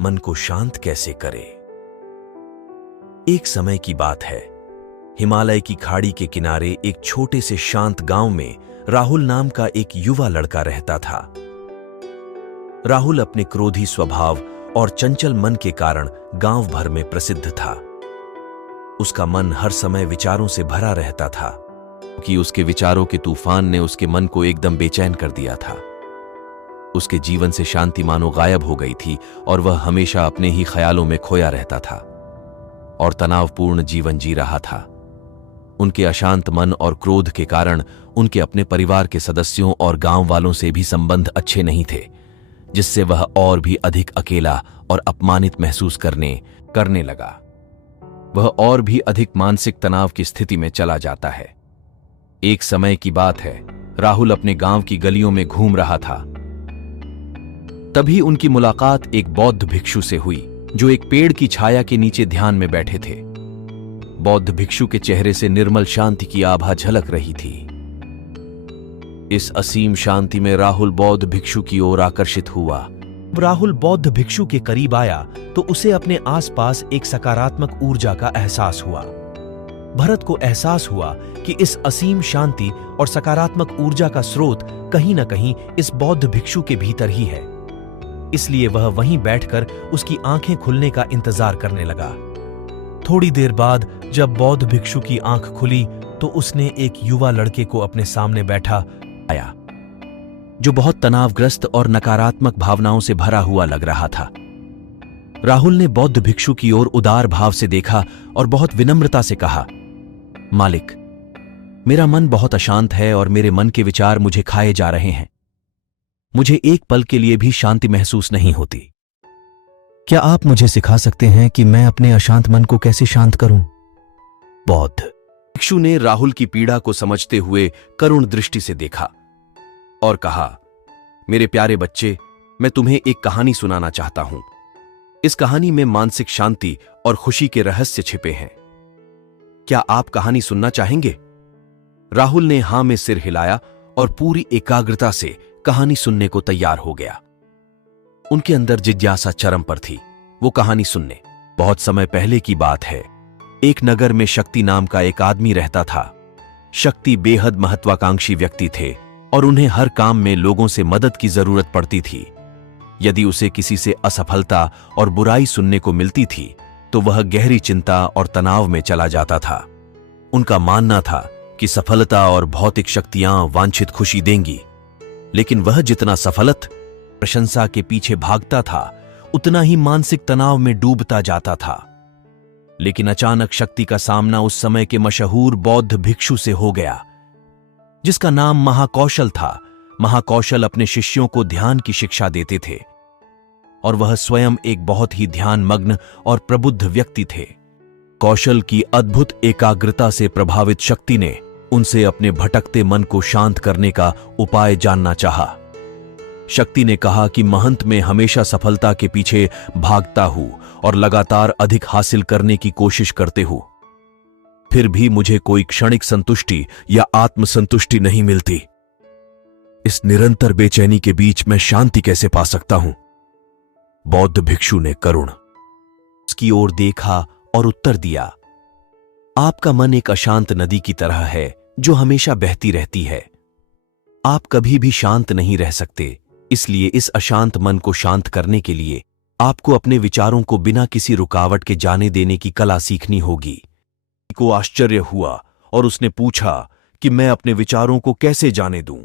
मन को शांत कैसे करे। एक समय की बात है, हिमालय की खाड़ी के किनारे एक छोटे से शांत गांव में राहुल नाम का एक युवा लड़का रहता था। राहुल अपने क्रोधी स्वभाव और चंचल मन के कारण गांव भर में प्रसिद्ध था। उसका मन हर समय विचारों से भरा रहता था कि उसके विचारों के तूफान ने उसके मन को एकदम बेचैन कर दिया था। उसके जीवन से शांति मानो गायब हो गई थी और वह हमेशा अपने ही ख्यालों में खोया रहता था और तनावपूर्ण जीवन जी रहा था। उनके अशांत मन और क्रोध के कारण उनके अपने परिवार के सदस्यों और गांव वालों से भी संबंध अच्छे नहीं थे, जिससे वह और भी अधिक अकेला और अपमानित महसूस करने लगा। वह और भी अधिक मानसिक तनाव की स्थिति में चला जाता है। एक समय की बात है, राहुल अपने गांव की गलियों में घूम रहा था। तभी उनकी मुलाकात एक बौद्ध भिक्षु से हुई, जो एक पेड़ की छाया के नीचे ध्यान में बैठे थे। बौद्ध भिक्षु के चेहरे से निर्मल शांति की आभा झलक रही थी। इस असीम शांति में राहुल बौद्ध भिक्षु की ओर आकर्षित हुआ। राहुल बौद्ध भिक्षु के करीब आया तो उसे अपने आसपास एक सकारात्मक ऊर्जा का एहसास हुआ। भरत को एहसास हुआ कि इस असीम शांति और सकारात्मक ऊर्जा का स्रोत कहीं न कहीं इस बौद्ध भिक्षु के भीतर ही है। इसलिए वह वहीं बैठकर उसकी आंखें खुलने का इंतजार करने लगा। थोड़ी देर बाद जब बौद्ध भिक्षु की आंख खुली तो उसने एक युवा लड़के को अपने सामने बैठा आया, जो बहुत तनावग्रस्त और नकारात्मक भावनाओं से भरा हुआ लग रहा था। राहुल ने बौद्ध भिक्षु की ओर उदार भाव से देखा और बहुत विनम्रता से कहा, मालिक, मेरा मन बहुत अशांत है और मेरे मन के विचार मुझे खाए जा रहे हैं। मुझे एक पल के लिए भी शांति महसूस नहीं होती। क्या आप मुझे सिखा सकते हैं कि मैं अपने अशांत मन को कैसे शांत करूं? बौद्ध भिक्षु ने राहुल की पीड़ा को समझते हुए करुण दृष्टि से देखा और कहा, मेरे प्यारे बच्चे, मैं तुम्हें एक कहानी सुनाना चाहता हूं। इस कहानी में मानसिक शांति और खुशी के रहस्य छिपे हैं। क्या आप कहानी सुनना चाहेंगे? राहुल ने हां में सिर हिलाया और पूरी एकाग्रता से कहानी सुनने को तैयार हो गया। उनके अंदर जिज्ञासा चरम पर थी। वो कहानी सुनने। बहुत समय पहले की बात है, एक नगर में शक्ति नाम का एक आदमी रहता था। शक्ति बेहद महत्वाकांक्षी व्यक्ति थे और उन्हें हर काम में लोगों से मदद की जरूरत पड़ती थी। यदि उसे किसी से असफलता और बुराई सुनने को मिलती थी तो वह गहरी चिंता और तनाव में चला जाता था। उनका मानना था कि सफलता और भौतिक शक्तियां वांछित खुशी देंगी, लेकिन वह जितना सफलता प्रशंसा के पीछे भागता था उतना ही मानसिक तनाव में डूबता जाता था। लेकिन अचानक शक्ति का सामना उस समय के मशहूर बौद्ध भिक्षु से हो गया, जिसका नाम महाकौशल था। महाकौशल अपने शिष्यों को ध्यान की शिक्षा देते थे और वह स्वयं एक बहुत ही ध्यानमग्न और प्रबुद्ध व्यक्ति थे। कौशल की अद्भुत एकाग्रता से प्रभावित शक्ति ने उनसे अपने भटकते मन को शांत करने का उपाय जानना चाहा। शक्ति ने कहा कि महंत में हमेशा सफलता के पीछे भागता हूं और लगातार अधिक हासिल करने की कोशिश करते हूं, फिर भी मुझे कोई क्षणिक संतुष्टि या आत्मसंतुष्टि नहीं मिलती। इस निरंतर बेचैनी के बीच मैं शांति कैसे पा सकता हूं? बौद्ध भिक्षु ने करुण उसकी ओर देखा और उत्तर दिया, आपका मन एक अशांत नदी की तरह है जो हमेशा बहती रहती है। आप कभी भी शांत नहीं रह सकते। इसलिए इस अशांत मन को शांत करने के लिए आपको अपने विचारों को बिना किसी रुकावट के जाने देने की कला सीखनी होगी। को आश्चर्य हुआ और उसने पूछा कि मैं अपने विचारों को कैसे जाने दूं?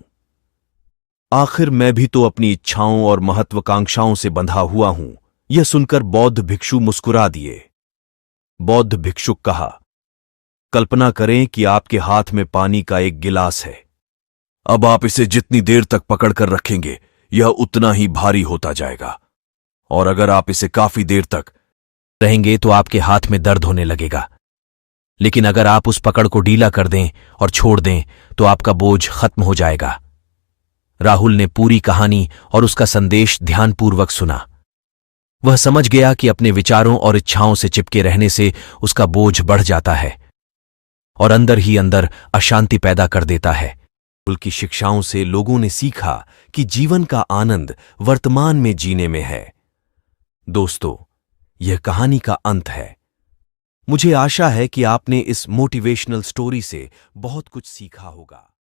आखिर मैं भी तो अपनी इच्छाओं और महत्वाकांक्षाओं से बंधा हुआ हूं। यह सुनकर बौद्ध भिक्षु मुस्कुरा दिए। बौद्ध भिक्षुक कहा, कल्पना करें कि आपके हाथ में पानी का एक गिलास है। अब आप इसे जितनी देर तक पकड़कर रखेंगे यह उतना ही भारी होता जाएगा, और अगर आप इसे काफी देर तक रहेंगे तो आपके हाथ में दर्द होने लगेगा। लेकिन अगर आप उस पकड़ को ढीला कर दें और छोड़ दें तो आपका बोझ खत्म हो जाएगा। राहुल ने पूरी कहानी और उसका संदेश ध्यानपूर्वक सुना। वह समझ गया कि अपने विचारों और इच्छाओं से चिपके रहने से उसका बोझ बढ़ जाता है और अंदर ही अंदर अशांति पैदा कर देता है। राहुल की शिक्षाओं से लोगों ने सीखा कि जीवन का आनंद वर्तमान में जीने में है। दोस्तों, यह कहानी का अंत है। मुझे आशा है कि आपने इस मोटिवेशनल स्टोरी से बहुत कुछ सीखा होगा।